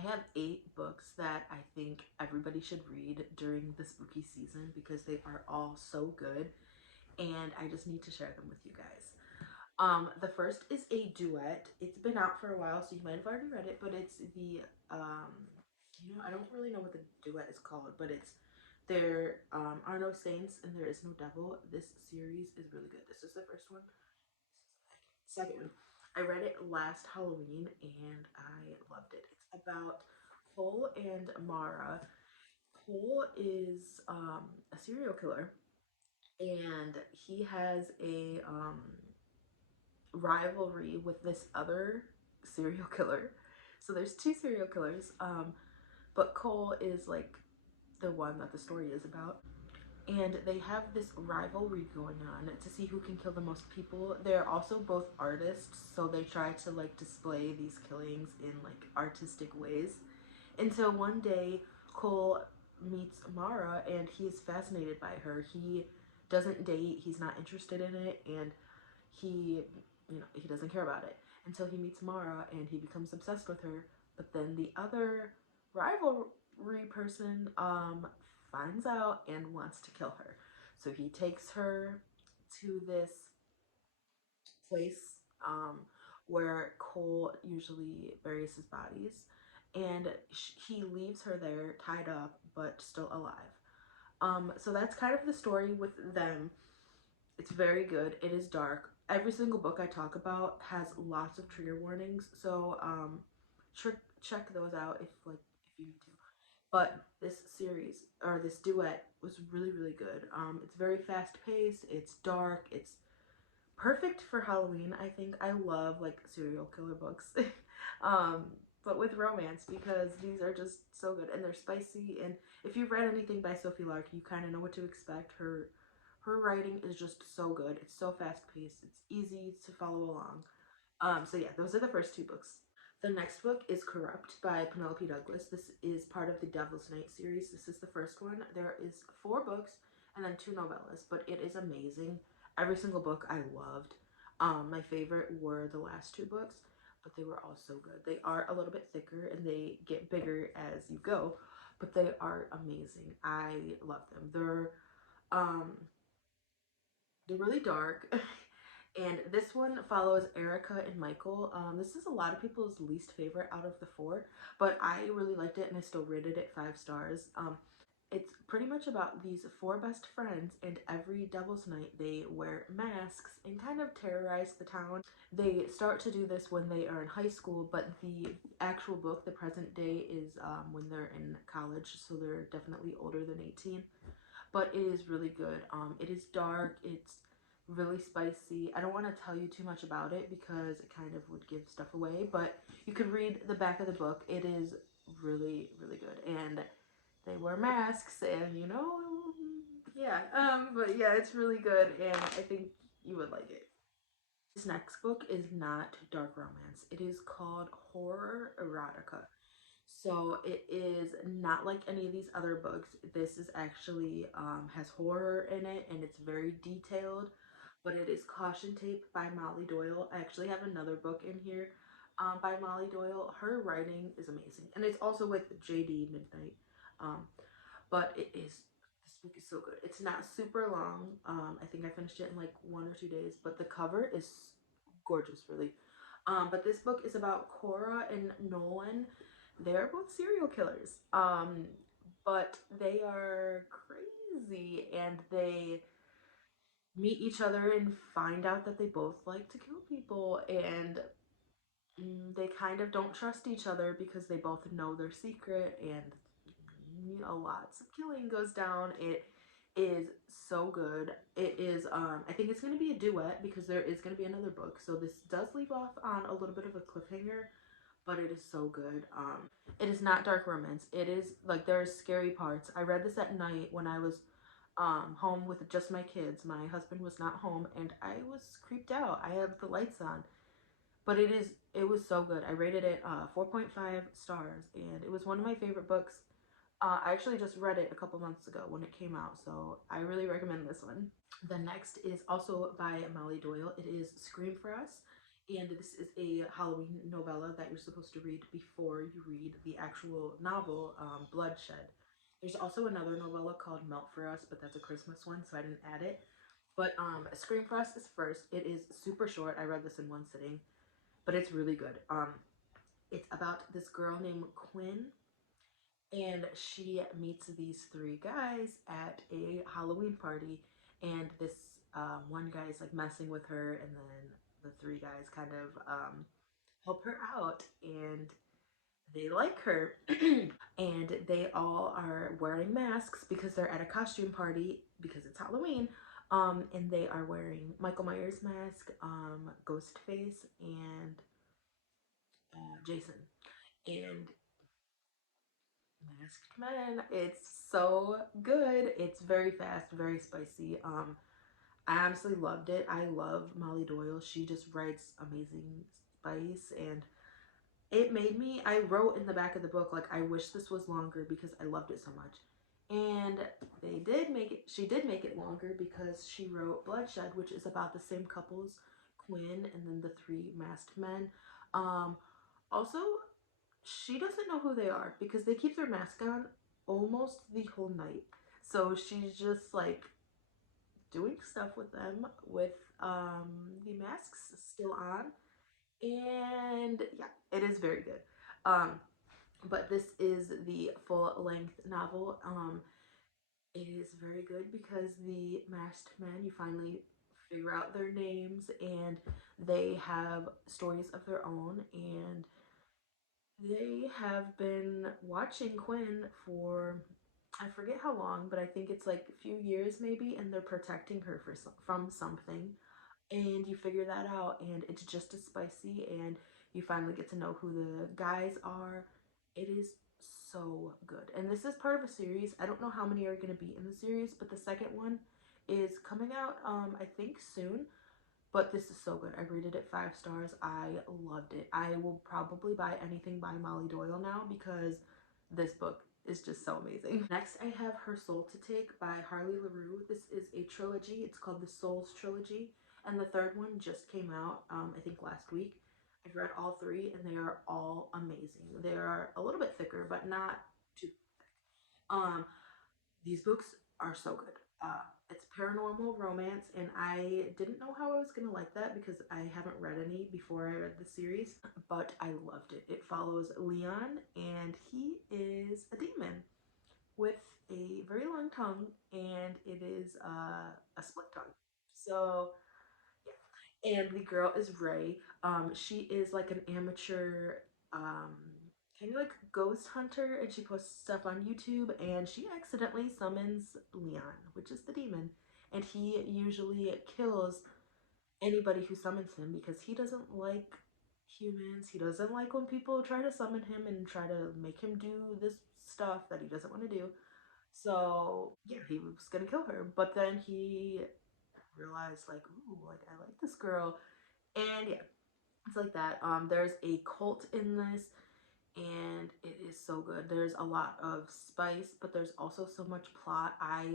have 8 books that I think everybody should read during the spooky season because they are all so good and I just need to share them with you guys. The first is a duet. It's been out for a while, so you might have already read it, but it's the I don't really know what the duet is called, but it's There Are No Saints and There Is No Devil. This series is really good. This is the first one. Second one. I read it last Halloween and I loved it. It's about Cole and Mara. Cole is a serial killer and he has a rivalry with this other serial killer. So there's two serial killers, but Cole is like the one that the story is about. And they have this rivalry going on to see who can kill the most people. They're also both artists, so they try to like display these killings in like artistic ways. Until one day, Cole meets Mara and he is fascinated by her. He doesn't date, he's not interested in it, and he doesn't care about it until he meets Mara and he becomes obsessed with her. But then the other rivalry person finds out and wants to kill her. So he takes her to this place where Cole usually buries his bodies, and he leaves her there tied up but still alive. So that's kind of the story with them. It's very good. It is dark. Every single book I talk about has lots of trigger warnings, so check those out if you need to. But this series or this duet was really good. It's very fast paced. It's dark. It's perfect for Halloween. I think I love like serial killer books, um, but with romance because these are just so good and they're spicy. And if you've read anything by Sophie Lark, you kind of know what to expect. Her writing is just so good. It's so fast paced. It's easy to follow along. So yeah, those are the first 2 books. The next book is Corrupt by Penelope Douglas. This is part of the Devil's Night series. This is the first one. There is 4 books and then 2 novellas, but it is amazing. Every single book I loved. My favorite were the last 2 books, but they were all so good. They are a little bit thicker and they get bigger as you go, but they are amazing. I love them. Um they're really dark. And this one follows Erica and Michael. This is a lot of people's least favorite out of the 4, but I really liked it and I still rated it 5 stars. It's pretty much about these 4 best friends, and every Devil's Night they wear masks and kind of terrorize the town. They start to do this when they are in high school, but the actual book, the present day, is when they're in college, so they're definitely older than 18. But it is really good. It is dark. It's really spicy. I don't want to tell you too much about it because it kind of would give stuff away, but you could read the back of the book. It is really good. And they wear masks and yeah. But yeah, it's really good and I think you would like it. This next book is not dark romance. It is called Horror Erotica. So it is not like any of these other books. This is actually has horror in it and it's very detailed. But it is Caution Tape by Molly Doyle. I actually have another book in here by Molly Doyle. Her writing is amazing, and it's also with J.D. Midnight. Um, but this book is so good. It's not super long. I think I finished it in like 1 or 2 days, but the cover is gorgeous, really. But this book is about Cora and Nolan. They're both serial killers. But they are crazy and they meet each other and find out that they both like to kill people and they kind of don't trust each other because they both know their secret and lots of killing goes down. It is so good. It is I think it's going to be a duet because there is going to be another book, so this does leave off on a little bit of a cliffhanger, but it is so good. It is not dark romance. It is like there's scary parts. I read this at night when I was home with just my kids. My husband was not home and I was creeped out. I had the lights on, but it was so good. I rated it 4.5 stars and it was one of my favorite books. I actually just read it a couple months ago when it came out, so I really recommend this one. The next is also by Molly Doyle. It is Scream for Us. and this is a Halloween novella that you're supposed to read before you read the actual novel, Bloodshed. There's also another novella called Melt for Us, but that's a Christmas one, so I didn't add it. But Scream for Us is first. It is super short. I read this in one sitting, but it's really good. It's about this girl named Quinn, and she meets these three guys at a Halloween party, and this one guy is like messing with her, and then the three guys kind of help her out, and they like her. And they all are wearing masks because they're at a costume party because it's Halloween. And they are wearing Michael Myers mask, Ghostface, and Jason. And Masked Man, it's so good. It's very fast, very spicy. I honestly loved it. I love Molly Doyle. She just writes amazing spice, and it made me, I wrote in the back of the book, like, I wish this was longer because I loved it so much. And she did make it longer because she wrote Bloodshed, which is about the same couples, Quinn and then the three masked men. Um, Also, she doesn't know who they are because they keep their mask on almost the whole night. So she's just like doing stuff with them with the masks still on. And yeah, it is very good. Um but this is the full length novel. It is very good because the masked men, you finally figure out their names, and they have stories of their own, and they have been watching Quinn for, I forget how long, but I think it's like a few years maybe, and they're protecting her from something. And you figure that out, and it's just as spicy, and you finally get to know who the guys are. It is so good. And this is part of a series. I don't know how many are going to be in the series, but the second one is coming out I think soon. But this is so good. I rated it 5 stars. I loved it. I will probably buy anything by Molly Doyle now because this book is just so amazing. Next, I have Her Soul to Take by Harley LaRue. This is a trilogy. It's called the Souls Trilogy, and the third one just came out, I think last week. I've read all three, and they are all amazing. They are a little bit thicker, but not too thick. Um, these books are so good. It's paranormal romance, and I didn't know how I was gonna like that because I haven't read any before I read the series, but I loved it. It follows Leon, and he is a demon with a very long tongue, and it is a split tongue. So yeah, and the girl is Ray. She is like an amateur, um, kind of like ghost hunter, and she posts stuff on YouTube. And she accidentally summons Leon, which is the demon, and he usually kills anybody who summons him because he doesn't like humans. He doesn't like when people try to summon him and try to make him do this stuff that he doesn't want to do. So yeah, he was gonna kill her, but then he realized like, ooh, like I like this girl, and yeah, it's like that. There's a cult in this, and it is so good. There's a lot of spice, but there's also so much plot. I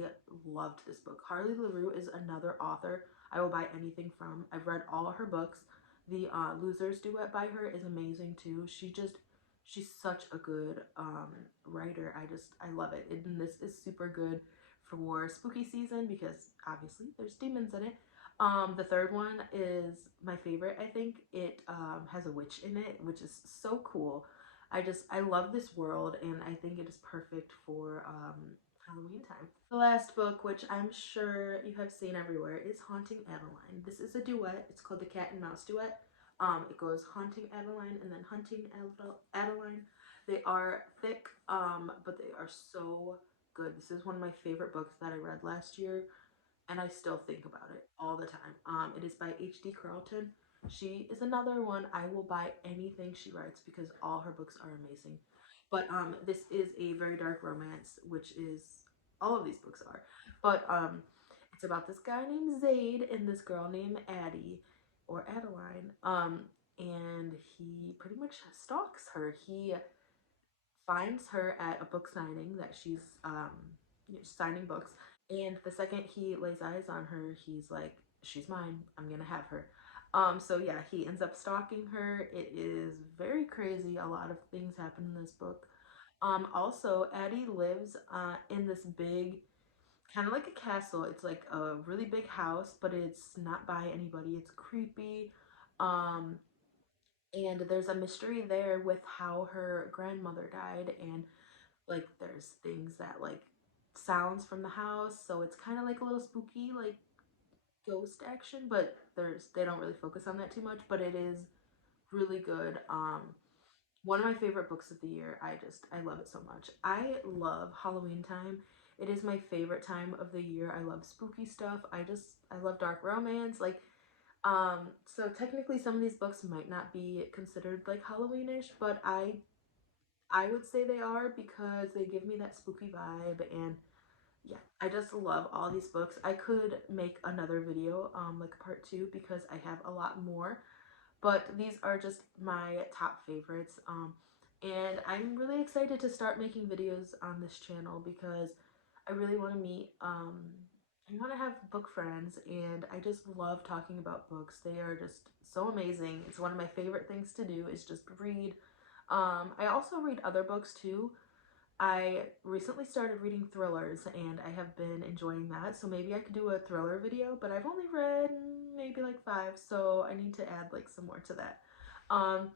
loved this book. Harley LaRue is another author I will buy anything from. I've read all of her books. The Losers duet by her is amazing too. She's such a good writer. I love it. And this is super good for spooky season because obviously there's demons in it. The third one is my favorite. I think it has a witch in it, which is so cool. I love this world, and I think it is perfect for Halloween time. The last book, which I'm sure you have seen everywhere, is Haunting Adeline. This is a duet. It's called the Cat and Mouse Duet. It goes Haunting Adeline and then Hunting Adeline. They are thick, but they are so good. This is one of my favorite books that I read last year, and I still think about it all the time. It is by H.D. Carlton. She is another one I will buy anything she writes because all her books are amazing. But this is a very dark romance, which is all of these books are. But it's about this guy named Zaid and this girl named Addie or Adeline. And he pretty much stalks her. He finds her at a book signing that she's signing books, and the second he lays eyes on her, he's like, she's mine, I'm gonna have her. So yeah, he ends up stalking her. It is very crazy. A lot of things happen in this book. Also, Addie lives in this big, kind of like a castle. It's like a really big house, but it's not by anybody. It's creepy. Um, and there's a mystery there with how her grandmother died, and like there's things that like sounds from the house, so it's kind of like a little spooky, like ghost action, but they don't really focus on that too much, but it is really good. One of my favorite books of the year. I love it so much. I love Halloween time. It is my favorite time of the year. I love spooky stuff. I love dark romance. Like so technically some of these books might not be considered like Halloweenish, but I would say they are because they give me that spooky vibe. And yeah, I just love all these books. I could make another video, like a part two, because I have a lot more, but these are just my top favorites. And I'm really excited to start making videos on this channel because I really want to meet, I want to have book friends, and I just love talking about books. They are just so amazing. It's one of my favorite things to do is just read. I also read other books too. I recently started reading thrillers and I have been enjoying that. So maybe I could do a thriller video, but I've only read maybe like 5, so I need to add like some more to that. Um,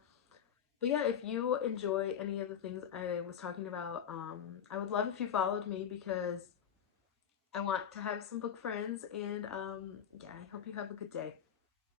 but yeah, if you enjoy any of the things I was talking about, I would love if you followed me because I want to have some book friends, and yeah, I hope you have a good day.